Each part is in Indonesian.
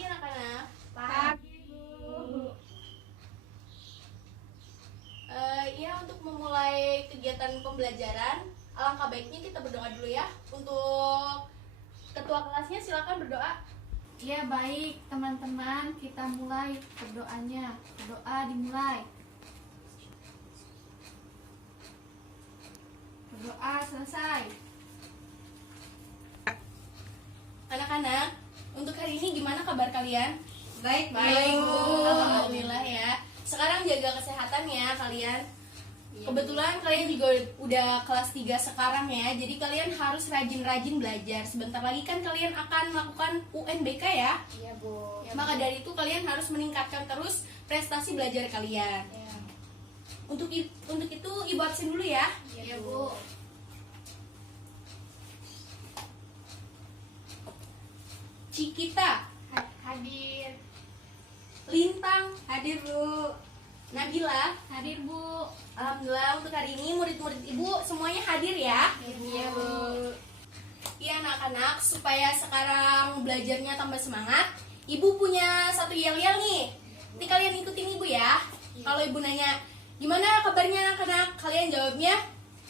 Pagi anak-anak. Pagi, Bu. Ya, untuk memulai kegiatan pembelajaran, alangkah baiknya kita berdoa dulu ya. Untuk ketua kelasnya silakan berdoa. Ya baik teman-teman, kita mulai berdoanya. Berdoa dimulai. Berdoa selesai. Anak-anak, untuk hari ini gimana kabar kalian? Baik, Bu. Alhamdulillah ya. Sekarang jaga kesehatan ya kalian. Kebetulan kalian juga udah kelas 3 sekarang ya. Jadi kalian harus rajin-rajin belajar. Sebentar lagi kan kalian akan melakukan UNBK ya. Iya, Bu. Maka dari itu kalian harus meningkatkan terus prestasi belajar kalian. Ya. Untuk itu Ibu absen dulu ya. Iya, Bu. Cikita, Hadir. Lintang, hadir Bu. Nabila, Hadir, Bu. alhamdulillah untuk hari ini murid-murid Ibu semuanya hadir ya. Iya, Bu. Iya anak-anak, supaya sekarang belajarnya tambah semangat, Ibu punya satu yel-yel nih. Nanti kalian ikutin Ibu ya. Kalau Ibu nanya, gimana kabarnya anak-anak? Kalian jawabnya,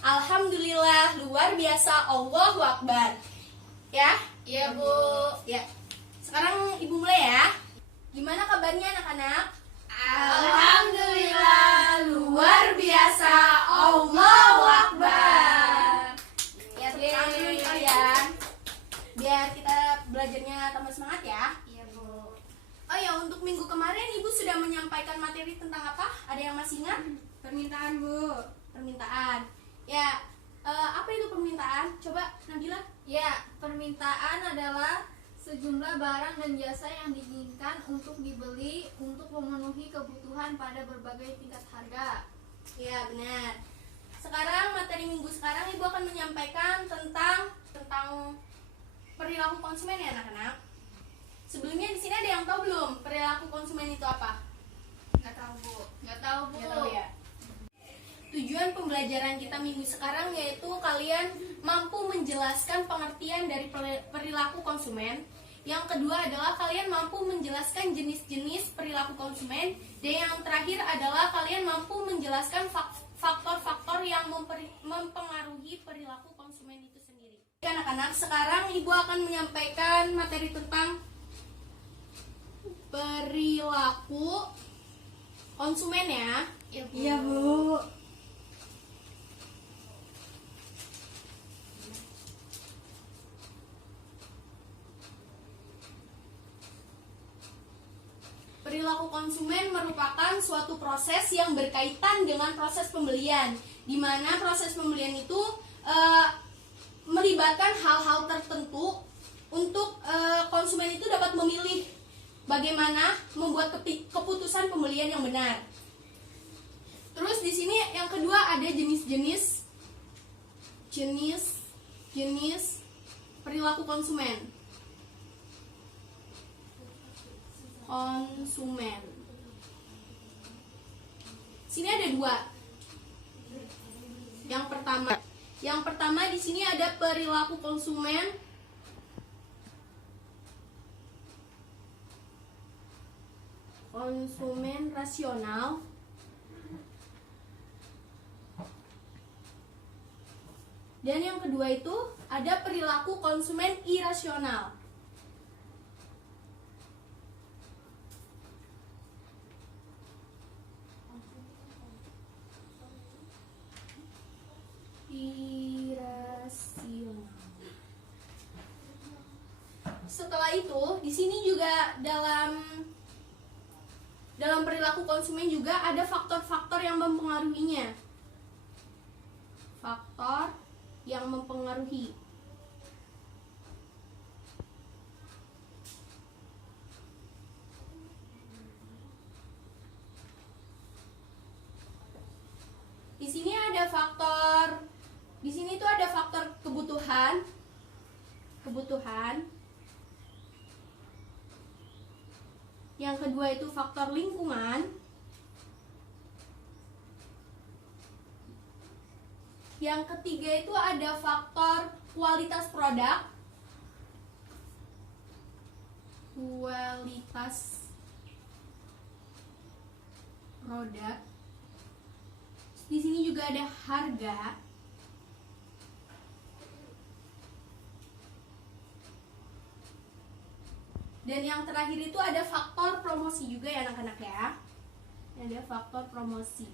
alhamdulillah, luar biasa, Allahu Akbar. Ya? Iya, Bu. Ya. Sekarang Ibu mulai ya. Gimana kabarnya anak-anak? Alhamdulillah, luar biasa, Allahu Akbar. Ya, tepuk tangan dulu kalian. Biar kita belajarnya tambah semangat ya. Iya, Bu. Oh ya, untuk minggu kemarin Ibu sudah menyampaikan materi tentang apa? Ada yang masih ingat? Permintaan, Bu. Permintaan. Ya, apa itu permintaan? Coba Nabila. Ya, permintaan adalah sejumlah barang dan jasa yang diinginkan untuk dibeli untuk memenuhi kebutuhan pada berbagai tingkat harga. Ya, benar. Sekarang materi minggu sekarang Ibu akan menyampaikan tentang perilaku konsumen ya anak-anak. Sebelumnya di sini ada yang tahu belum perilaku konsumen itu apa? Nggak tahu, Bu. Nggak tahu, Bu. Nggak tahu ya. Tujuan pembelajaran kita minggu sekarang yaitu kalian mampu menjelaskan pengertian dari perilaku konsumen. Yang kedua adalah kalian mampu menjelaskan jenis-jenis perilaku konsumen. Dan yang terakhir adalah kalian mampu menjelaskan faktor-faktor yang mempengaruhi perilaku konsumen itu sendiri. Anak-anak, sekarang Ibu akan menyampaikan materi tentang perilaku konsumen ya. Iya, Bu. Perilaku konsumen merupakan suatu proses yang berkaitan dengan proses pembelian, di mana proses pembelian itu melibatkan hal-hal tertentu untuk konsumen itu dapat memilih bagaimana membuat keputusan pembelian yang benar. Terus di sini yang kedua ada jenis perilaku konsumen. Sini ada dua. Yang pertama di sini ada perilaku konsumen rasional. Dan yang kedua itu ada perilaku konsumen irasional. Setelah itu, di sini juga dalam perilaku konsumen juga ada faktor-faktor yang mempengaruhinya. Faktor yang mempengaruhi. Di sini itu ada faktor kebutuhan. Yang kedua itu faktor lingkungan. Yang ketiga itu ada faktor kualitas produk. kualitas produk. Di sini juga ada harga. Dan yang terakhir itu ada faktor promosi juga ya anak-anak ya. Ada faktor promosi.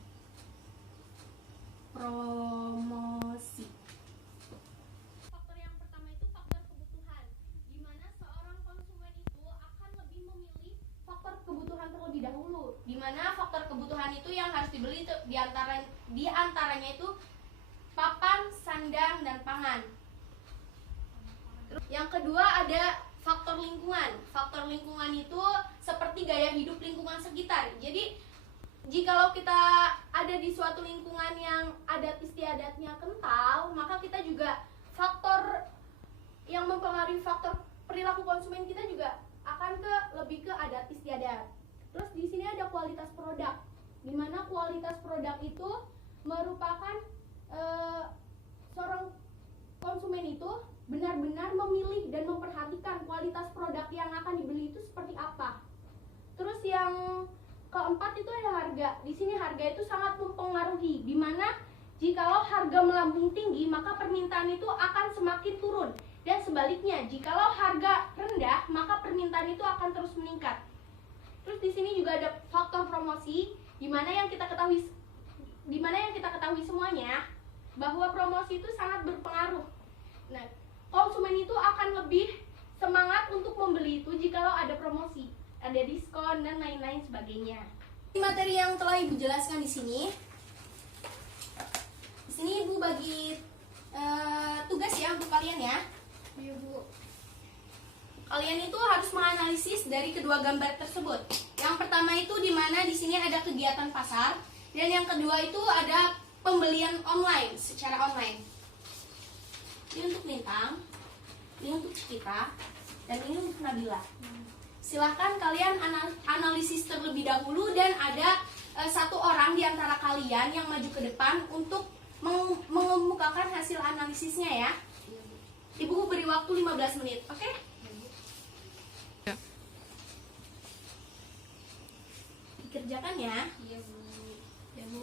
Faktor yang pertama itu faktor kebutuhan, di mana seorang konsumen itu akan lebih memilih faktor kebutuhan terlebih dahulu. Di mana faktor kebutuhan itu yang harus dibeli itu di antaranya itu papan, sandang, dan pangan. Yang kedua ada faktor lingkungan. Faktor lingkungan itu seperti gaya hidup lingkungan sekitar. Jadi jikalau kita ada di suatu lingkungan yang adat istiadatnya kental, maka kita juga faktor yang mempengaruhi faktor perilaku konsumen kita juga akan lebih ke adat istiadat. Terus di sini ada kualitas produk, di mana kualitas produk itu merupakan seorang konsumen itu benar-benar memilih dan memperhatikan kualitas produk yang akan dibeli itu seperti apa. Terus yang keempat itu ada harga. Di sini harga itu sangat mempengaruhi, di mana jikalau harga melambung tinggi maka permintaan itu akan semakin turun, dan sebaliknya jikalau harga rendah maka permintaan itu akan terus meningkat. Terus di sini juga ada faktor promosi, di mana yang kita ketahui semuanya bahwa promosi itu sangat berpengaruh. Nah, konsumen itu akan lebih semangat untuk membeli itu jikalau ada promosi, ada diskon dan lain-lain sebagainya. Materi yang telah Ibu jelaskan di sini. Di sini Ibu bagi tugas ya untuk kalian ya. Iya, Bu. Kalian itu harus menganalisis dari kedua gambar tersebut. Yang pertama itu di mana di sini ada kegiatan pasar, dan yang kedua itu ada pembelian online secara online. Ini untuk Lintang, ini untuk kita, dan ini untuk Nabila. Silahkan kalian analisis terlebih dahulu, dan ada satu orang di antara kalian yang maju ke depan untuk mengemukakan hasil analisisnya ya. Ibu beri waktu 15 menit, oke? Dikerjakan ya. Iya, Bu. Ya, Bu.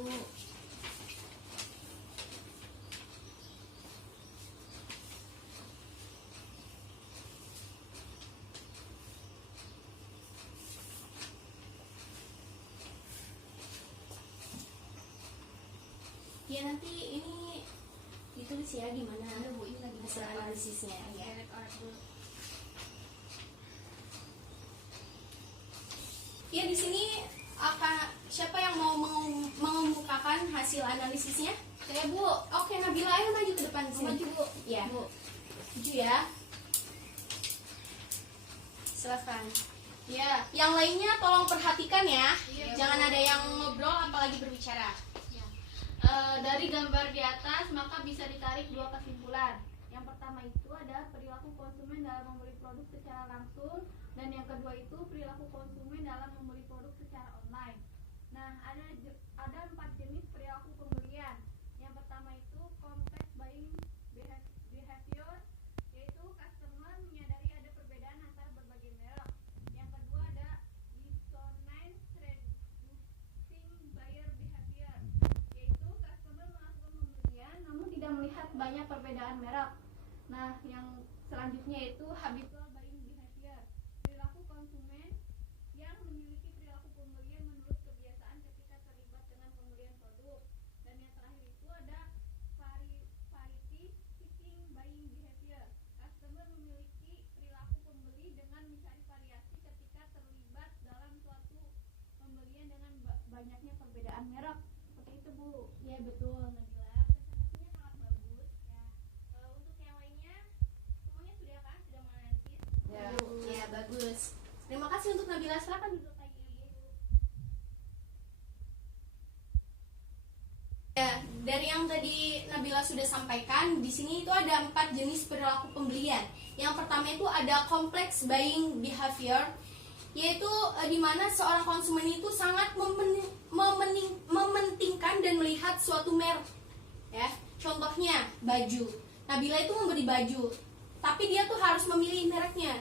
Ya nanti ini ditulis ya gimana Bu, ini lagi hasil analisisnya ya. Ya di sini siapa yang mau mengemukakan hasil analisisnya? Saya, Bu. Oke, Nabila ayo maju ke depan sini. Maju, Bu. Ya. Bu. Maju ya. Silakan. Ya, yang lainnya tolong perhatikan ya. Iya, Jangan Bu. ada yang ngobrol apalagi berbicara. Dari gambar di atas maka bisa ditarik dua kesimpulan. Yang pertama itu ada perilaku konsumen dalam membeli produk secara langsung, dan yang kedua itu perilaku konsumen dalam membeli produk secara online. Nah, ada 4 jenis perilaku pembelian. Yang pertama itu complex buying behavior, yaitu customer menyadari ada perbedaan antara berbagai merek. Yang kedua ada dissonance reducing buyer behavior, yaitu customer melakukan pembelian namun tidak melihat banyak perbedaan merek. Nah, yang selanjutnya itu habitual buying behavior, perilaku konsumen yang memiliki perilaku pembelian menurut kebiasaan ketika terlibat dengan pembelian produk. Dan yang terakhir itu ada variety seeking buying behavior, customer memiliki perilaku pembeli dengan mencari variasi ketika terlibat dalam suatu pembelian dengan banyaknya perbedaan merek. Seperti itu, Bu. Ya betul, Nabila. Presentasinya sangat bagus. Ya. Untuk yang lainnya semuanya sudah kan? Sudah menganalisis? Ya. Ya bagus. Terima kasih untuk Nabila. Silakan duduk lagi. Ya, dari yang tadi Nabila sudah sampaikan, di sini itu ada 4 jenis perilaku pembelian. Yang pertama itu ada complex buying behavior, yaitu di mana seorang konsumen itu sangat mementingkan dan melihat suatu merek. Ya, contohnya baju. Nabila itu membeli baju, tapi dia tuh harus memilih mereknya.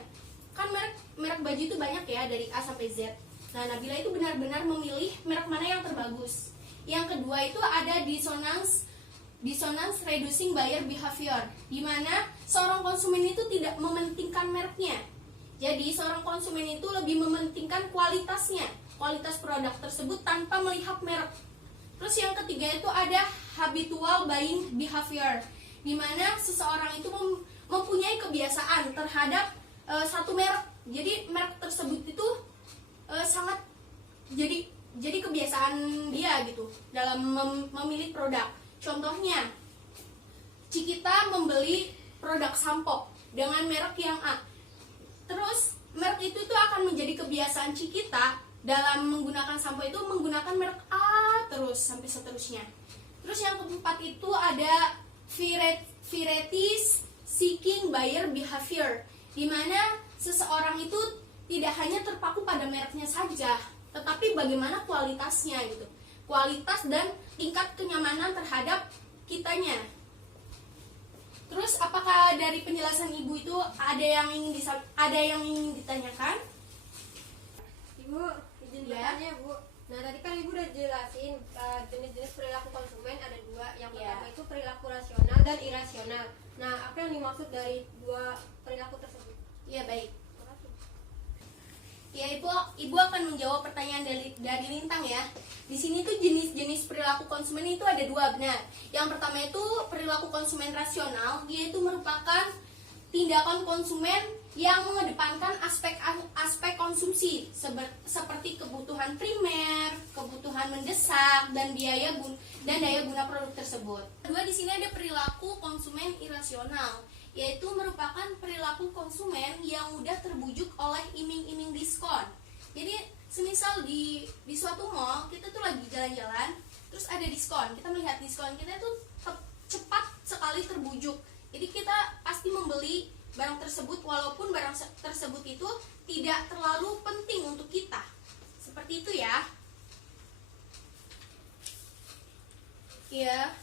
kan merek baju itu banyak ya, dari A sampai Z. Nah, Nabila itu benar-benar memilih merek mana yang terbagus. Yang kedua itu ada dissonance reducing buyer behavior, di mana seorang konsumen itu tidak mementingkan mereknya. Jadi seorang konsumen itu lebih mementingkan kualitas produk tersebut tanpa melihat merek. Terus yang ketiga itu ada habitual buying behavior, di mana seseorang itu mempunyai kebiasaan terhadap satu merek. Jadi merek tersebut itu sangat jadi kebiasaan dia gitu dalam memilih produk. Contohnya, Cikita membeli produk sampo dengan merek yang A. Terus merek itu tuh akan menjadi kebiasaan Cikita dalam menggunakan sampo itu menggunakan merek A terus sampai seterusnya. Terus yang keempat itu ada varieties seeking buyer behavior, di mana seseorang itu tidak hanya terpaku pada mereknya saja, tetapi bagaimana kualitasnya gitu. Kualitas dan tingkat kenyamanan terhadap kitanya. Terus apakah dari penjelasan Ibu itu ada yang ingin ditanyakan? Ibu, izin bertanya Bu. Nah, tadi kan Ibu udah jelasin jenis-jenis perilaku konsumen ada dua. Yang pertama itu perilaku rasional dan irasional. Nah, apa yang dimaksud dari dua perilaku tersebut? Ya, baik. Ya, Ibu akan menjawab pertanyaan dari Lintang ya. Di sini tuh jenis-jenis perilaku konsumen itu ada dua, benar. Yang pertama itu perilaku konsumen rasional, yaitu merupakan tindakan konsumen yang mengedepankan aspek konsumsi seperti kebutuhan primer, kebutuhan mendesak, dan daya guna produk tersebut. Kedua, di sini ada perilaku konsumen irasional, yaitu merupakan perilaku konsumen yang mudah terbujuk oleh iming-iming diskon. Jadi semisal di suatu mall kita tuh lagi jalan-jalan, terus ada diskon, kita melihat diskon, kita tuh cepat sekali terbujuk. Jadi kita pasti membeli barang tersebut walaupun barang tersebut itu tidak terlalu penting untuk kita. Seperti itu ya. Iya,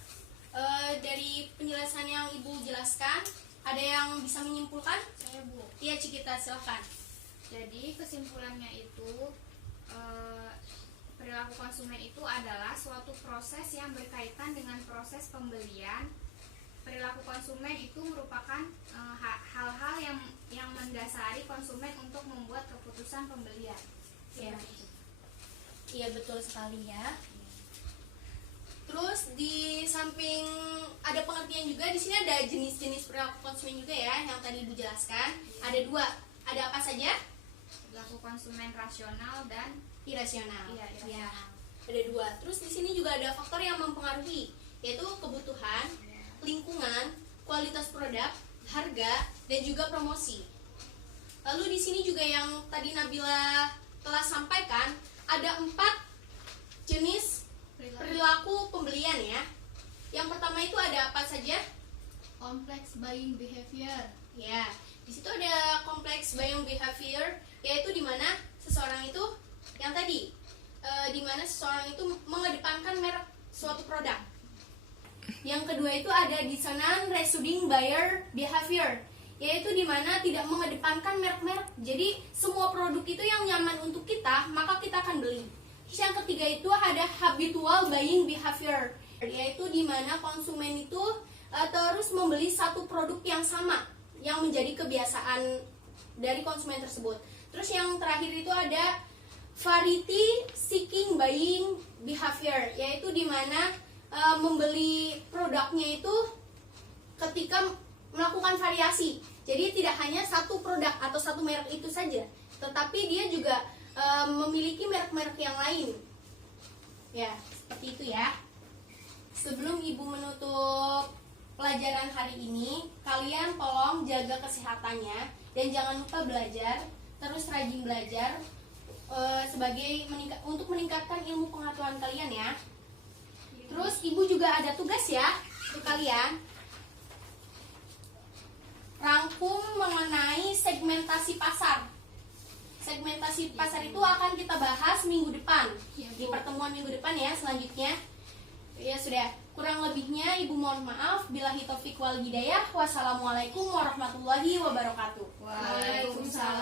dari penjelasan yang Ibu jelaskan, ada yang bisa menyimpulkan? Saya Bu. Iya, Cikita, silakan. Jadi kesimpulannya itu perilaku konsumen itu adalah suatu proses yang berkaitan dengan proses pembelian. Perilaku konsumen itu merupakan hal-hal yang mendasari konsumen untuk membuat keputusan pembelian. Iya. Iya, betul sekali ya. Terus di samping ada pengertian juga, di sini ada jenis-jenis perilaku konsumen juga ya, yang tadi Ibu jelaskan. Ada dua. Ada apa saja? Perilaku konsumen rasional dan Irasional. Iya, irasional. Ya, ada dua. Terus di sini juga ada faktor yang mempengaruhi, yaitu kebutuhan, lingkungan, kualitas produk, harga, dan juga promosi. Lalu di sini juga yang tadi Nabila telah sampaikan, ada 4 jenis perilaku pembelian ya. Yang pertama itu ada apa saja? complex buying behavior. Ya, di situ ada complex buying behavior, yaitu di mana seseorang itu yang tadi, di mana seseorang itu mengedepankan merek suatu produk. Yang kedua itu ada dissonant reducing buyer behavior, yaitu di mana tidak mengedepankan merek-merek. Jadi semua produk itu yang nyaman untuk kita, maka kita akan beli. Yang ketiga itu ada habitual buying behavior, yaitu di mana konsumen itu terus membeli satu produk yang sama, yang menjadi kebiasaan dari konsumen tersebut. Terus yang terakhir itu ada variety seeking buying behavior, yaitu di mana membeli produknya itu ketika melakukan variasi. Jadi tidak hanya satu produk atau satu merek itu saja, tetapi dia juga memiliki merek-merek yang lain. Ya, seperti itu ya. Sebelum Ibu menutup pelajaran hari ini, kalian tolong jaga kesehatannya dan jangan lupa belajar, terus rajin belajar untuk meningkatkan ilmu pengetahuan kalian ya. Terus Ibu juga ada tugas ya untuk kalian. Rangkum mengenai segmentasi pasar. Segmentasi pasar itu akan kita bahas minggu depan, di pertemuan minggu depan ya selanjutnya. Ya sudah, kurang lebihnya Ibu mohon maaf. Billahi taufiq wal hidayah. Wassalamualaikum warahmatullahi wabarakatuh. Waalaikumsalam.